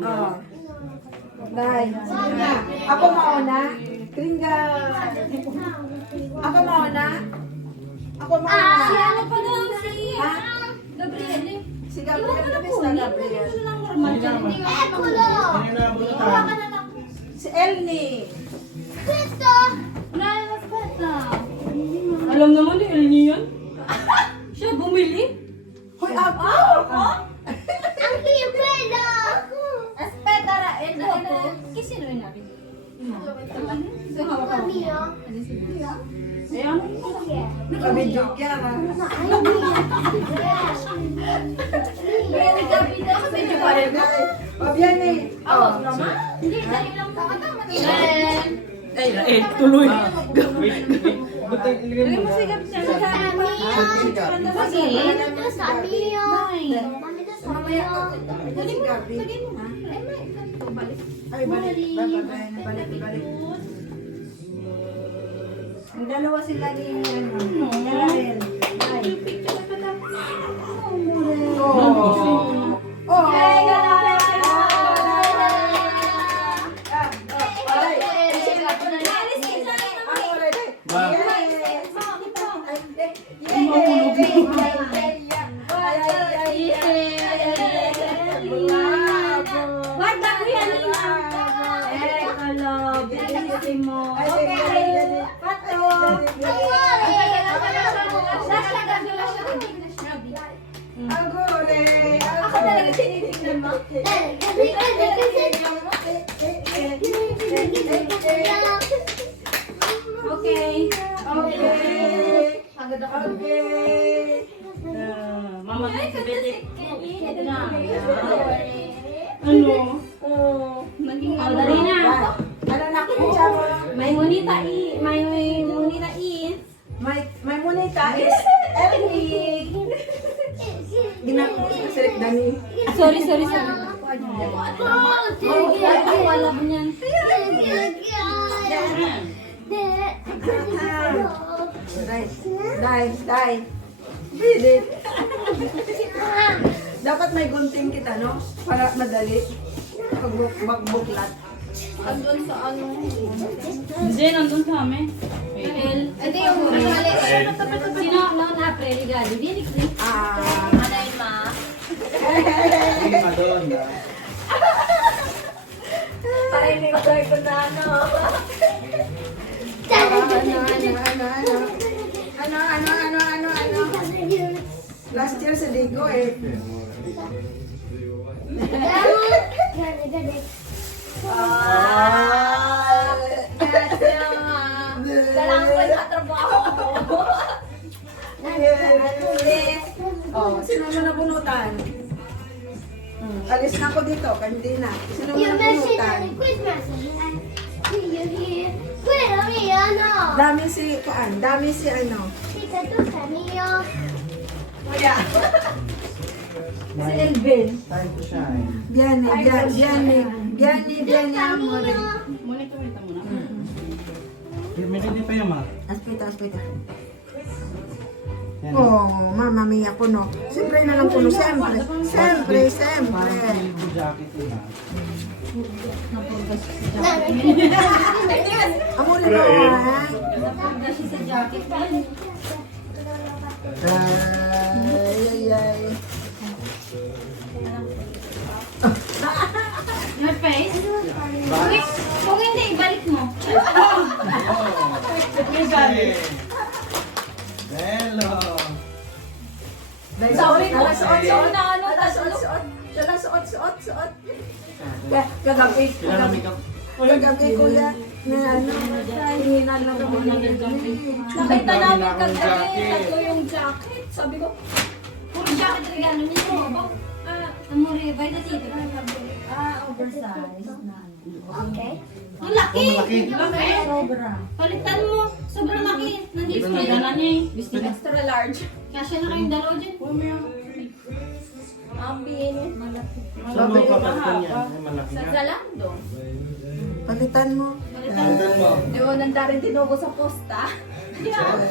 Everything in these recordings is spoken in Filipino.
Oh. Dahil. Ako mauna. Kringa. Ako mauna. Ako mauna. Ano pa daw si Ha? Gabriel? Si Gabriel. Tapos na Gabriel. Si Elnie. Alam naman ni El yan. Siya bumili. Hoy, ako. Espetara, kisino yun natin? So, hawak ko. Ayan. Nakabidyo kya ha. Medyo pareho. Pabiyan eh. Oh. Hindi, dali lang kakatama. Ay, tuloy. Lagay mo sigap siya. Si Gabi. Ay, balik. Balik. Ang dalawa sila ni Gabriel. Ay. Oh. Ako talaga tinitignan mo. Okay. Mama, Ano? Maging dali na. Ano na kuya mo? May munita May munita is Ellie. Ginagawa ko sa Rick Dani. Sorry. Wala mo niyan. Dai. Bidit. Dapat may gunting kita, no? Para madali. Magbuklat. Andun sa ano? Hindi, nandun sa amin. Ito yung mali. Sino? No, na April Gali. Hindi ni Ah. Manay ma. Para hindi ko ko na ano. Ano? Last year sa Digo eh. Kailangan ko yung katrabaho ko. Oh, sino mo nabunutan? Alis na ako dito, kandi na. Sino mo nabunutan? Dami si ano. Kuya. Si Elvin. Time to shine. Biani, amore. Muna muna. Meron din pa yan, ma. Aspita. Yan. Oh, mama mia po no. Siyempre na lang po no. Siyempre. Yung jacket yun, ha. Amore ko ha. Napagda siya sa jacket. Ay. Your face? Kung hindi, ibalik mo. Hello. Sorry, suot na ano, suot. Kagabi kuya. Na ano, hihinal lang ako ng Nakita namin kagabi, tatlo yung jacket. Sabi ko, puro jacket regalo niyo. Ano rin, by the tito. Oversized na ano. Okay. Ang laki! Sobra. Palitan mo. Sobrang laki. Nandito na Gana niya eh. extra large. Kasya na kayong dalawa dyan. Abin. Malaki. Saan mo papalitan yan? Ay, malaki Sa nga. Zalando. Palitan mo. Palitan mo. Ewan, nanda rin tinubo sa posta.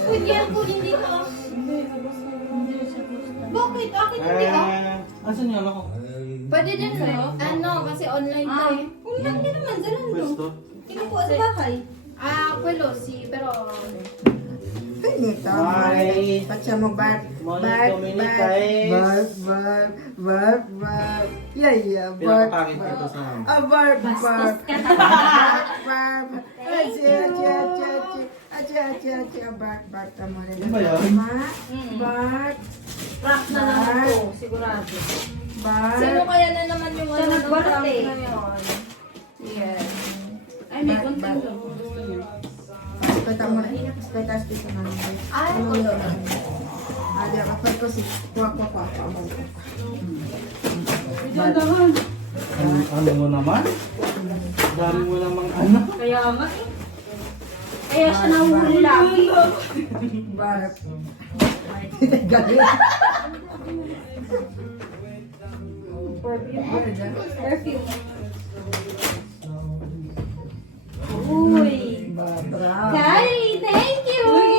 Pwede yan po hindi to. Bakit? Bakit hindi ka? Asan yung ano ko? Pwede din sa'yo. Ano, kasi online to eh. Online din naman, Zalando. Pwesto. Kinukuha sa bahay. Pelosi, pero... Ay, nito. Bye. Patsa mo, Barb. Morning, Dominicais. Barb. Yeah, Barb. Pinakapangit nito sa mama. Ah, Barb. Bastos ka Barb. Achi. Barb. Tamo rin. Ano ba yun? Barb. Prank na naman to, sigurado. Sino Barb. kaya na naman yung Siya ng nagbalat prank eh. na yun? Yes. Ay, may content daw kung gusto niya. Kita mo rin. Kita dito na naman. Ay, Adi, kapag ko si kuha. Dahan. Ano mo naman? Dami mo namang ano? kaya nga eh. Kaya siya nahuli lagi. Barb. Galing. Perfume. Uy. Bravo. Kai, thank you! Uy,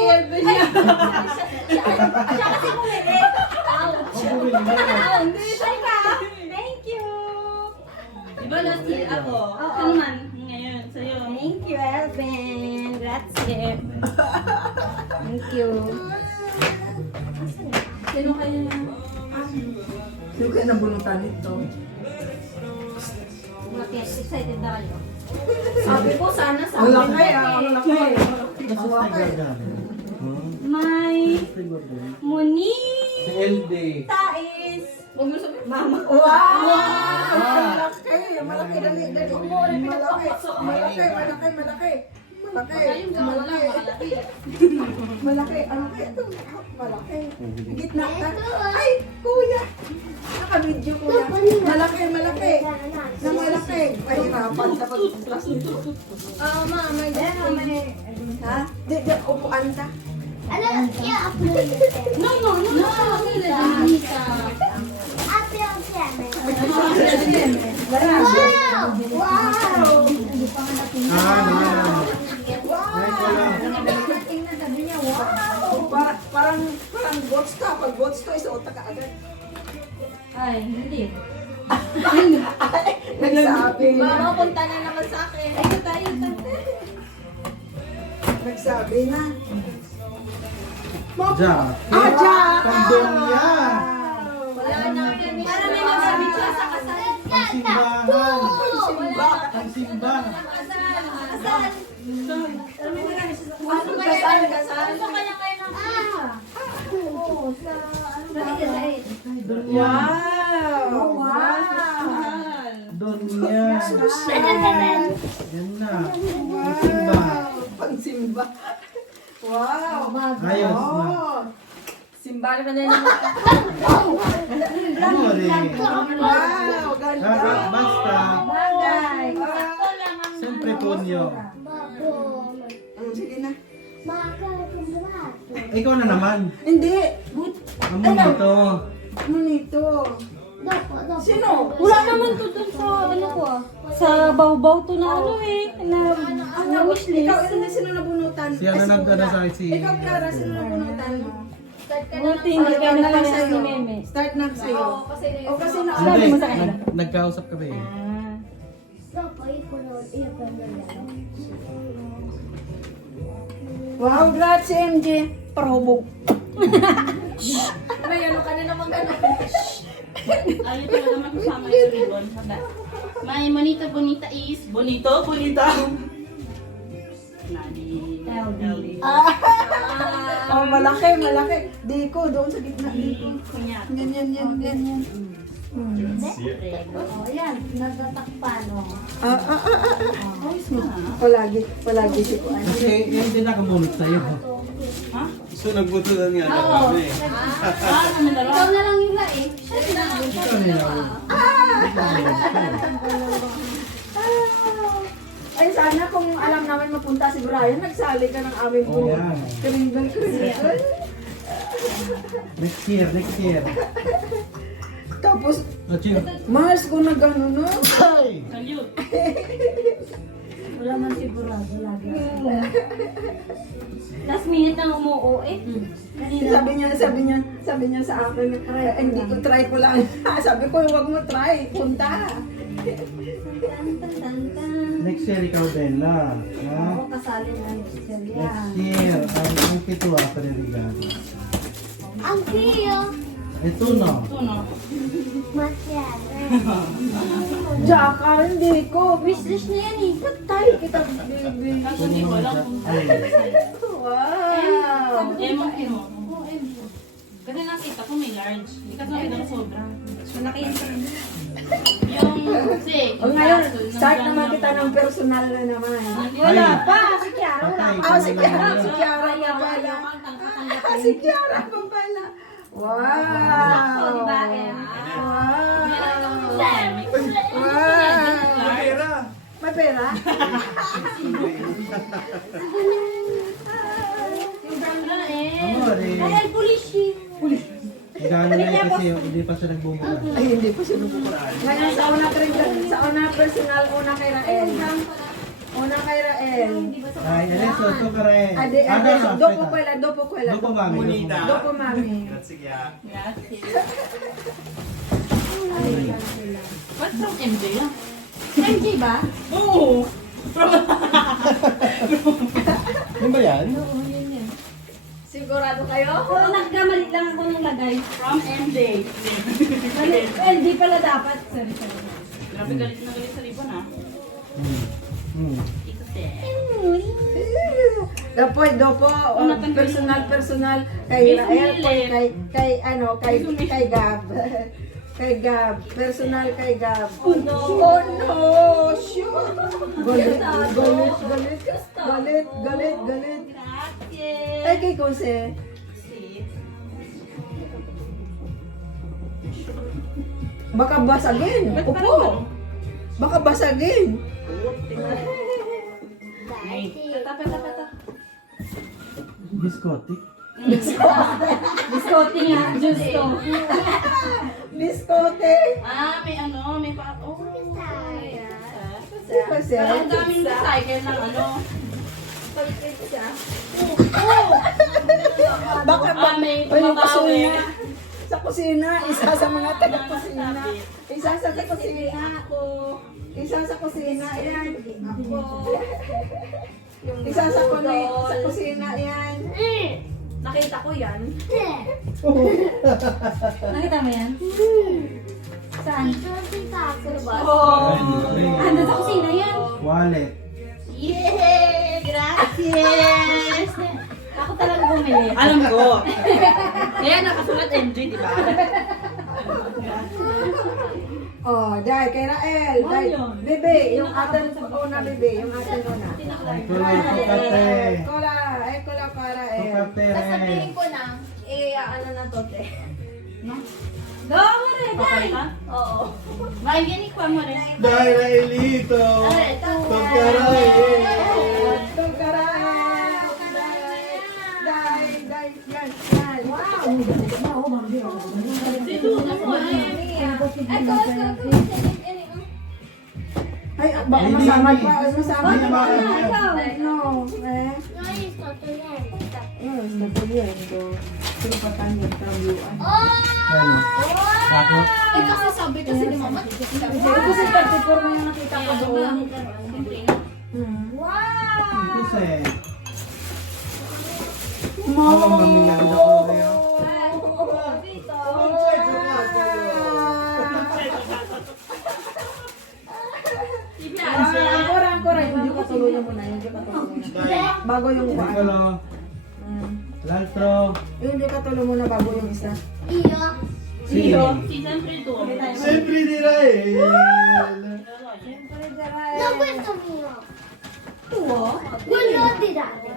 siya kasi bumili. Ouch! Ouch! Teka, thank you! Diba last year ako? Oo. Ako naman. Ngayon, sa'yo. Thank you, Elvin. Grazie. Thank you. Sino kaya na? Sino kaya nabunutan nito? Excited na kayo. Sabi ko, sana sa Ang akin. laki ang laki. Nasa Ang laki. Tiger May Muni. Si LD. Tais. Huwag mo sabihin. Mama. Wow! Malaki. Dali. Malaki. Ano kaya ito? Malaki. Gitna ka. Ay, kuya. Naka-video kuya. Malaki. Na malaki. Pahirapan sa pag-plastic. Mama, may Ha? Di, upuan ka. No. Anita. Wow! Parang bots ka. Pag bots ka, isuot ka agad. Ay, hindi. Nagsabi na. Mama, punta na naman sa akin. Ay, tayo. Nagsabi na. Jack. Jack! Pandonya. Wala na. Para may nagsabi siya sa kasal. Pangsimbahan. Pangsimba. Kasal. Ano kaya? Kasal. Ano kaya kayo ng Oo, sa ano ba? Wow! Donya. Yan na. Pangsimba. Pagsimba. Wow! Ayos na. Simbala ka na naman. Ano rin? Wow! Ganda! Basta. Bagay. Siyempre punyo. Sige na. Ikaw na naman. Hindi! Amo nito. Ano nito? Sino? Wala naman to dun sa ano ko Sa bawbaw to na ano eh. Na wishlist. Ikaw, sino nabunutan? Siya na nagkada sa si... Ikaw, Clara, sino nabunutan mo? Buti hindi ka na lang ni Meme. Start na sa'yo. O kasi na... Sabi mo sa kanila. Nagkausap ka ba eh? Wow, grazie MJ. Parhubog. May ano ka na naman gano'n. Ayaw talaga magkasama yung ribbon. May Monita Bonita is... Bonito? Bonita? Nani. LD. Oh, malaki. Diko, doon sa gitna. Diko. Kunya. Ganyan. Ayan, nagtatakpan o. Palagi si Kuan. Kasi yung din nakabunot sa'yo. Ha? So nagbuto lang yan. Oo. Kami dalawa. Ikaw na lang nila eh. Siya sinabi. Ikaw nila. Ay, sana kung alam namin mapunta si Brian, nagsali ka ng aming Oh, buong yan. krimbel. Next year. Tapos, Achille. Mars ko na gano'n, no? Ay! Salute. Wala man siguro. Last minute nang umuo eh. Sabi niya sa akin, hindi ko try ko lang. Sabi ko, huwag mo try, punta. Next year ikaw din na. Ha? Ako kasali na next year. Next year. Ang kituwa pa rin regalo. Ang Kio. Ito na. Tuno. Masyado. Jaka, hindi ko. Wishlist na yan eh. Patay kita, baby. Kaso hindi ko alam kung Ay. Wow. Emon mo. Kasi nakita ko may large. Hindi ka sabi ng sobra. Malaki yan sa Yung kasi, O ngayon, start naman kita ng personal na naman. Wala pa. Si Kiara wala pa. Ah, si Kiara pa pala. Ah, si Kiara pa pala. Wow. Sakto, di ba, Em? Wow. Wow. May pera? Yung brand na eh. Amore. Ay, pulishi. Regalo na yun kasi hindi pa siya nagbubura. Ay, hindi pa siya nagpupulaan. Ngayon, sa una personal, una kay Rael. Una kay Rael. Ay, Aleso, ito ka rin. Ade, dopo kwela. Dopo mami. Dopo mami. Gracias. What from MJ lang? MJ ba? Oo! Ano ba yan? Oo, yun yun. Sigurado kayo? Oo, nagkamali lang ako nung lagay. From MJ. Mali, MJ pala dapat. Sorry. Grabe galit na galit sa ribbon ah. Ito te. Dopo, personal kay Rael, kay Gab. Kay Gab, personal kay Gab. Oh no! Oh no! Sure! Galit. Gracias! Ay, kay Jose. Baka basagin. Upo. Baka basagin. Tata. Biscotti. Biskote nga, justo. Biskote. Ah, may ano, may pa... Oh, Si Jose. ang daming recycle ng ano. Baka Ah, may Ay, yung tumabawi. kusina. Sa kusina, isa sa mga taga-kusina. Isa sa kusina. Isa sa kusina, yan. Ako. Isa sa kusina, yan. Nakita ko yan. Nakita mo yan? Saan? Oh. Andun sa kusina yan. Wallet. Yay! Gracias! Ako talaga bumili. Alam ko. Kaya nakasulat MJ, di ba? Oh, dahil kay Rael. Dahil, bebe, yung atin una, bebe, yung atin una. Tukate. Ekola para eh. Tukate rin. ko na, ano na to, te. Go, rin! Okay ka? Oo. Maigyan ko mo rin. Dahil Raelito. Tukare. Dahil, yan. Wow! Dito na po eh. Ito. Ay, baka masama pa. Masama Hindi pa. naman. Ikaw. No. Eh. Guys, ito yan. Yes, nagpuyendo. Silpatan yung trabyuan. Ano? Bakit? Eh, kasi sabi kasi ni mama, Ito si 34 na yung nakita ko doon. wow! Kasi. Habang maminggan ako kayo. Angkora. Yung katuluyan mo na. Bago yung kuwan. Piccolo. Lantro. Yung katulong mo na bago yung isa. Iyo. Sino? Season 3 to. Siyempre ni Rael. No questo mio. Tuwo? Quello di dare.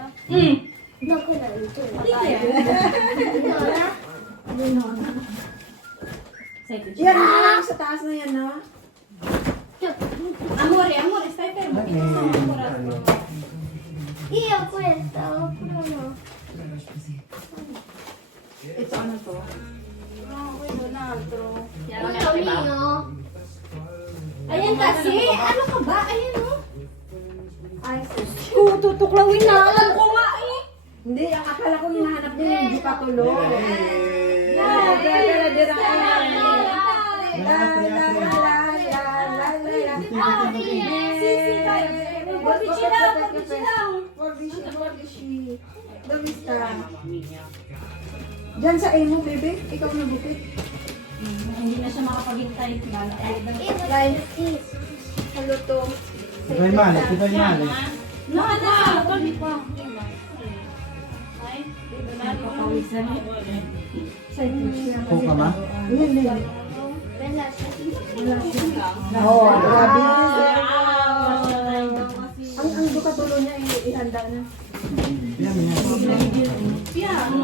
No, quello di tu. Allora? Yan, yung sa taas na yan, no? Amore, stai fermo. Che non sono ancora. Io questo. No. Ito ano to? Quello mio. Ayan kasi, ano ka ba? Ayan o. Ay, Tutuklawin na. Alam ko nga eh. hindi, ang akala ko hinahanap niya yung hindi pa tuloy. Yay! Diyan sa emo, bebe. Ikaw na bukit. Hindi na siya makapaghintay. Like, hello to. Ito yung mali, ito yung mali. Hindi pa. Ay, Papawisan. Po ka ma? Hindi. Wala siya. Oo, grabe. wow! Ang duka tulo niya, ihanda na. Yan, yan. Piano.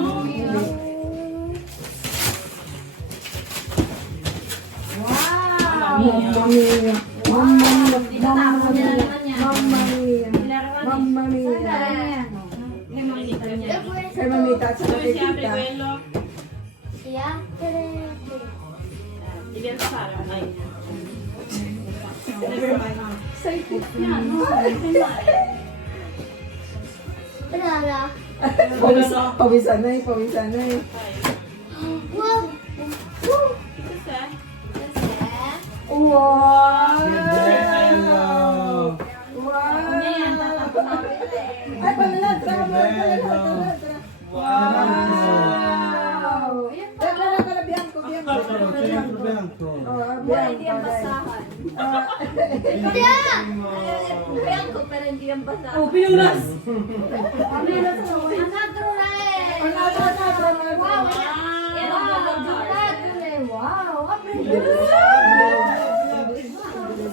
Mamma mia. Mamma mia. Mamma mia. Mamma mia. Mamma mia. Kay mamita at saka kay Si Ate tita. Belo. Siya? Ibig Sara. Ay. Piano. Wala. Pawisan na eh, pawisan na eh. Wow. Kasi, Wow! Hello! Wow! Ay, palaladra mo! Palaladra! Wow! Biyan ko. Biyan ko. Oh, biyan ko. Biyan ko pero hindi yung basa. oh, pinunas!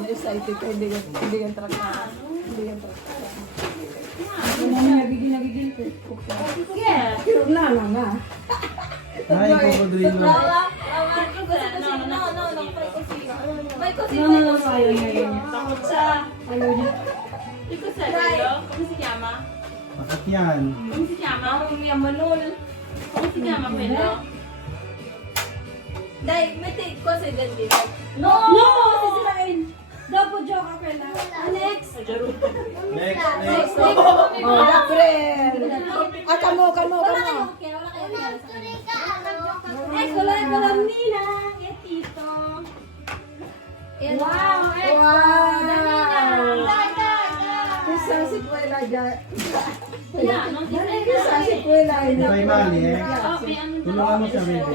Excited ka, hindi yan track na. Hindi yan track na. Nagigil ko. Na. Ay, kokodrilo. Takot siya. Ikaw sa Belo? Kung si Yama? Bakit yan? Kung si Yama? Kung si Yama, Belo? No! Sisirain! Double joke ako na. Next! Next. Oh, April! Ah, kamo. Wala kayo lang nina. Tito. Wow! Wow! Isa si Kuela dyan. Piano? Isa si Kuela. Ito yung mali eh. Oh, may ano na. Tulungan mo siya, baby.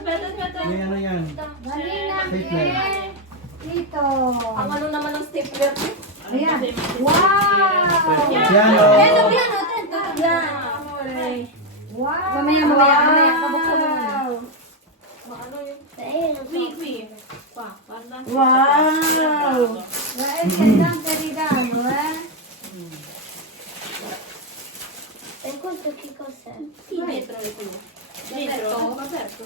Pwede. May ano yan. Stapler. Dito. Ang ano naman ng stapler? Ayan. Wow! Piano. Yan. Amore. Wow! Mamaya. Kabuksan mo muna. Quick. Parla. Wow! Gandang karida, ano eh? Quanto che cos'è? Metro ito. Metro? Aperto.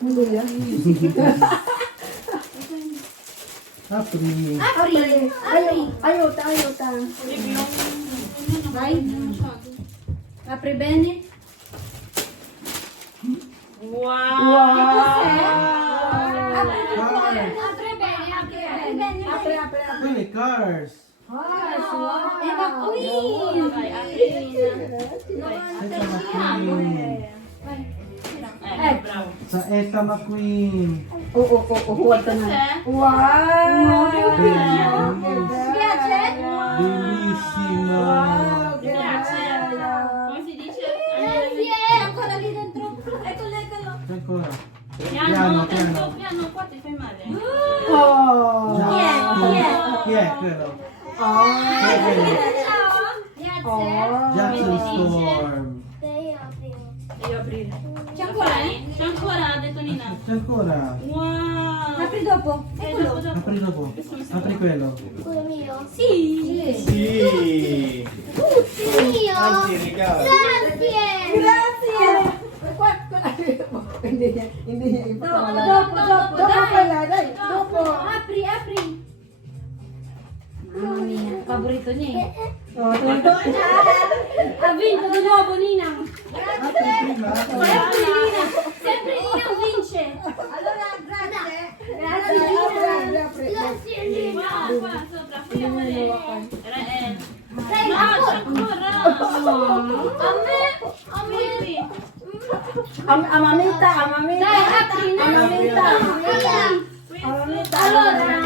Ano yan? April. Ayota. Ay. Apre bene? Wow! Apre bene. Hey, cars. Eh, McQueen! Eta McQueen. Bravo. Sa Eta McQueen. Oo, huwag ka na. Wow! Piace? Bellissimo. Come si dice? Ancora lì dentro? Eccolo. Ancora. Piano, qua ti fai male. Oh! Chi è quello? Oh! Jackson Storm. Devo aprire. C'è ancora? C'è ancora, ha detto Nina. C'è ancora. Wow! Apri dopo. Dopo. Apri dopo. Apri quello. Quello mio? Sì. Sì, Mio? anche Riccardo. Grazie! Grazie! Hindi niya ipakawala. Dopo pala, dai. Dopo. Apri. Mamma mia, favorito niya eh. Oh, tonto. Ha vinto di nuovo Nina. Apri prima. Sempre Nina vince. Allora, grazie. Grazie Nina. Amamita. Amamita. Alora.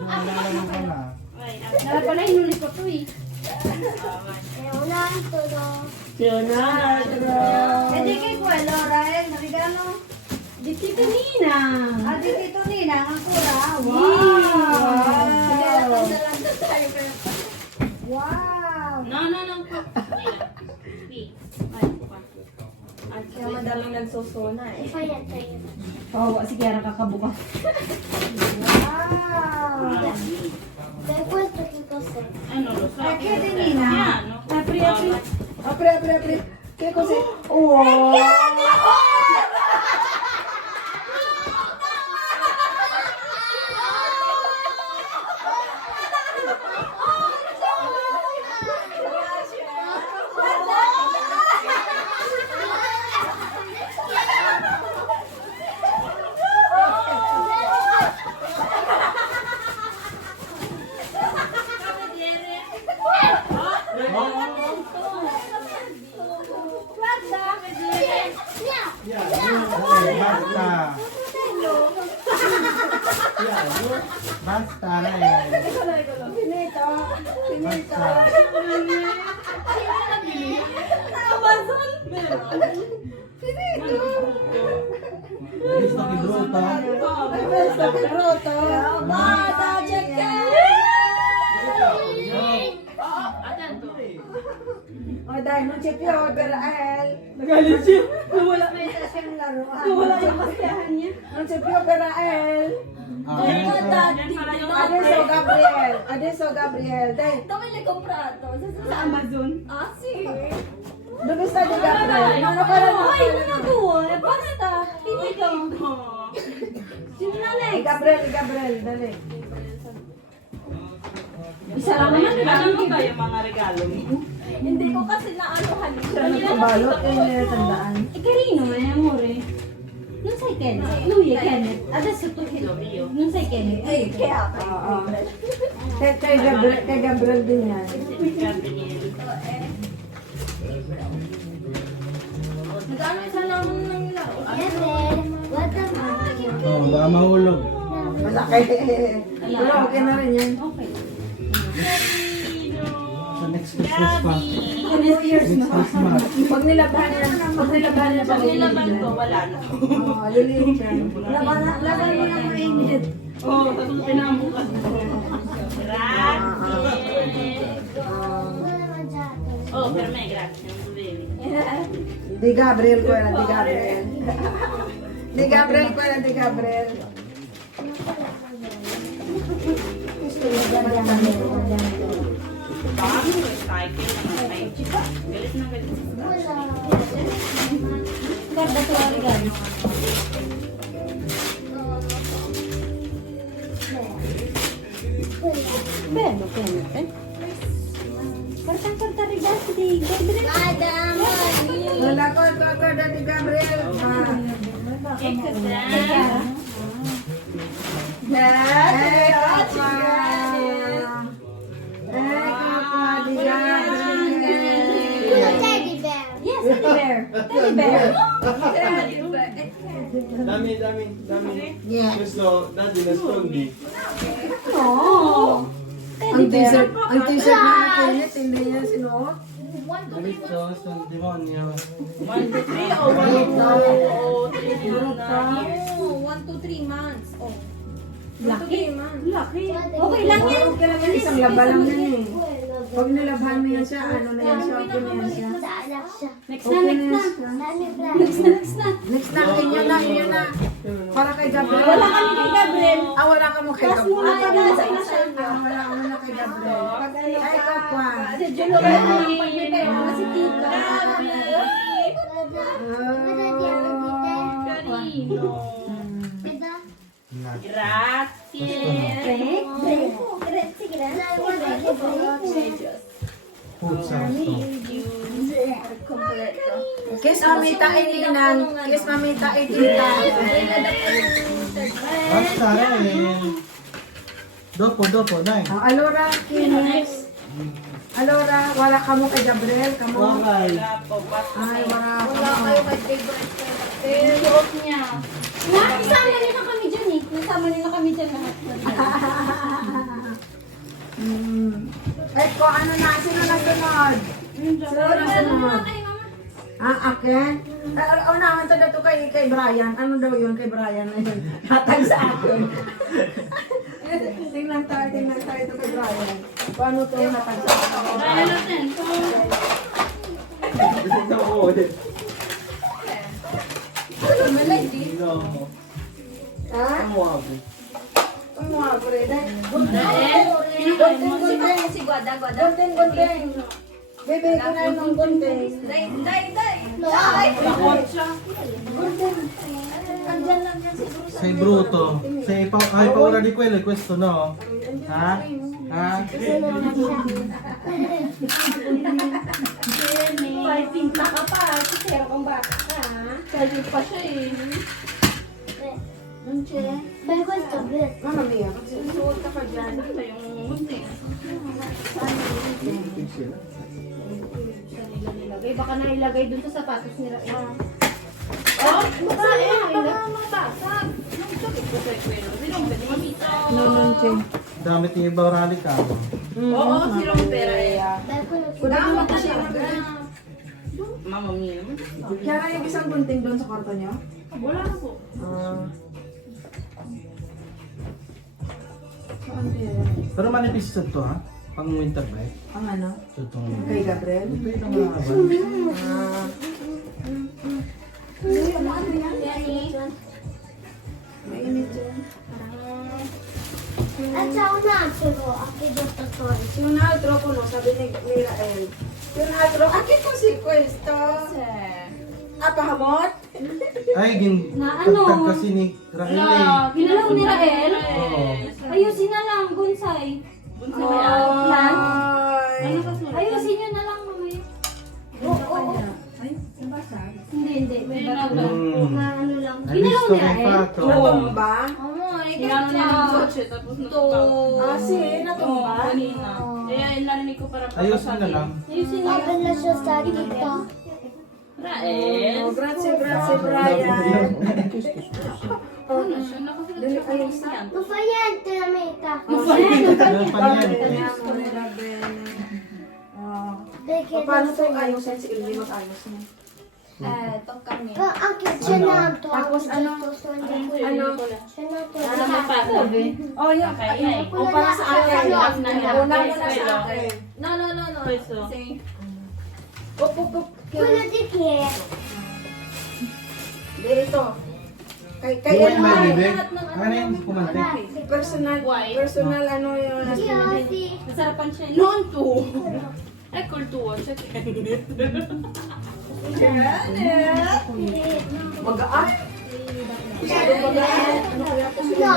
Nalalaman ka na. Dala pala inulit ko to eh. Leonardo. Hindi kay Kuelo, Rael, narigalo. Di Tito Nina. Ah, di Tito Nina, ang kura. Wow! No. Wait. Ay, bukas. Kaya madaling nagsusuna eh. Ipayat tayo. Oo, sige, ara kakabukas. Wow! Después te quito Ano, Rosa? Ay, kaya din Nina. Yan, no? Apri. Apre. ¿Qué cosa? Wow. Basta. Basta na eh. Pinito. Basta. Gusto ki bruta. Basta que roto. Bata Atento. O dahil nung chipyo, pero el. Nagalit siya. Nawala siyang laruan. Nawala yung kasayahan niya. Nung chipyo, pero el. Adesso Gabriel. Dahil, Sa Amazon. doon sa di Gabriel. Ano pa lang Ay, nagawa. Basta. Hindi ka. Sino na next? Gabriel, dali. Isa lang naman. Alam mo ba yung mga regalo mo? Hindi ko kasi naanohan. Siya nagpabalot, yung nilatandaan. Karino, may amore. Nung sa Kenneth. Luya, Kenneth. Adesso to hello. Nung sa Kenneth. Ay, kaya. Oo. Kay Gabriel din yan. Nag-ano isa naman ng laro. What am I? Oh, baka mahulog. Malaki. Pero okay na rin yan. Okay. Sa next Christmas pa. Next year's Next Christmas. Pag nilaban niya, Pag nilaban ko, wala na. Oo, liliit yan. Laban mo na mainit. Oo, tapos pinamukas ko. Grazie. Oh, per me, grazie. Non dovevi. Di Gabriel ko yan, di Gabriel. Di Gabriel ko yan, di Gabriel. Bakit ko cycle naman kayo? Galit na galit. Karda ko ang regalo. Bello, Kenneth. Eh? Karta regalo di Gabriel. Wala ko, di Gabriel. Kaya. Di Gabriel. Teddy bear. Yes, teddy bear. Teddy bear. Dami. Yeah. Gusto, dati nascondi. No. Ang t-shirt na nakulit, hindi niya sinuot. Kristos, ang demonyo. 1, 2, 3 o 1, 2, 3 na years? 1 to 3 months. Oh. Laki. Laki. Okay lang yan. Okay lang yan, isang laba lang yan eh. Pag nilabhan mo yan siya, ano na yan siya, okay na yan siya. Daanak siya. Next Okay na, na next yan na. siya. Dami bra. Next na. Next na, inyo na. Para kay Gabriel. Wala kami kay Gabriel. Wala ka mo kay Last Gabriel. muna tayo sa inasal Ah, niya. wala ka muna kay Gabriel. Ay, kapwa. Si Julo kami. Pag may pera na si Tita. Carino. Grazie. Food sounds so. Kiss mamita ininang. Kiss mamita ininang. Basta rin. Dopo, dai. Alora, kinis. Alora, wala ka mo kay Gabriel, ka mo. Bakay. Wala po. Ay, wala ka Wala mo. kayo kay favorite ko. Suot niya. Nasama nila kami dyan eh. Nasama nila kami dyan lahat. Eh, kung ano na, sino na sunod? Sino na sunod? Akin? Unahan to dato kay Brian. Ano daw yun kay Brian na yun? Hatag sa akin. tingnan tayo ito kay Brian. Paano to hatag sa akin? Kaya natin. Ito ko eh. No. Ha? Ang wabi. Ang mga breda. Gunting. Si Guada. Gunting. Bebe ko na yung gunting. Day. Takot siya. Andyan lang yan siguro sa... Say bruto. Say ay paura di quelle questo no? Ha? Ha? Ay, pinta ka pa. Sisero kang bata ka. Sabi pa siya eh. Per questo per Mamma mia, suot ka pa dyan. Ito yung munti. Nilagay. Baka nailagay dun sa sapatos nila. Oh, babae. Baka mabasag. Nung sakit ko sa kwelo. Sinong pwede mamita. Nonche. Damit ni Ibarali ka. Oo, sinong pera eh. per quello che Kudamat na siya. Mama mia naman. Kaya na yung isang gunting doon sa kwarto niyo? Wala na po. Saan kaya? Pero manipis sa to ha? Pang winter bike. Ang ano? Tutong. Kay Gabriel? Ito yung mga Ano yan? Mainit yan. c'è un altro anche dottatore. Un altro ko no, sabi ni Rael. Un altro, anche così questo. Pahamot? Ay, Na ano? tagtag kasi ni Rahel eh. Ginalaw ni Rael? Oo. Ayusin na lang, bonsai. Bunsa ba yan? Plan? Ay. Ayusin nyo na lang mamaya. Oo. Ay, nabasag. Hindi. May bato lang. Mm. Na ano lang. Hai Ginalaw visto ni che hai Rael? fatto? Natumba? Oo, Inano niya ng kotse tapos natutuwa. Ah, si, Oo, natumba? kanina. Kaya narinig ko para Ayusin na lang. Ayusin nyo. Open la sua statica. Rael. Oh, grazie, Brian. Ano siya? Nakasalat siya kung yan. Non fa niente l'amica. Ano pa niyan? Perché Paano non to fa niente. ayusin si Ilmi mag-ayos niya? Ito kami. Però anche c'è un altro. Tapos anche ano? questo sono Ano? c'è un altro. Ano may pata? Oh, yung Okay. o para sa akin. Off na yan. Una mo na sa akin. No. Pwesto. Up. Quello di chi è? Dito. Kay Buhay ano? ba, bibig? Ano yun? Pumantik? Personal ano yun. Chiosi. Nasarapan siya. Non tu. Ecco il tuo. C'è che... Magaan. Masyado magaan. Ano kaya po sila?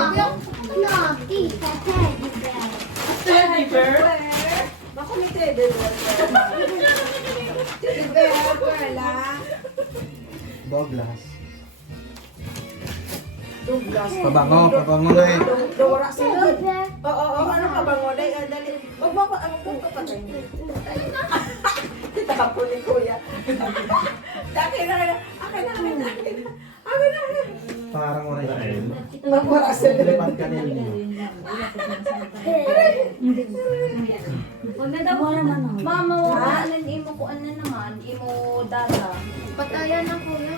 No, tita, teddy bear. Teddy bear? Bako may teddy bear. Teddy bear, wala. Douglas. Douglas. Pabango na eh. Dora sila. Teddy bear. Oo, ano pa bango? Dali. Huwag mo pa, ano pa patay mo? Tapo ni Kuya. Akin na. Parang wala yun. Magwara sila. Lipat ka nila. Huwag na daw. Mama, anan imo ko ano naman. Imo data. Patayan ako na.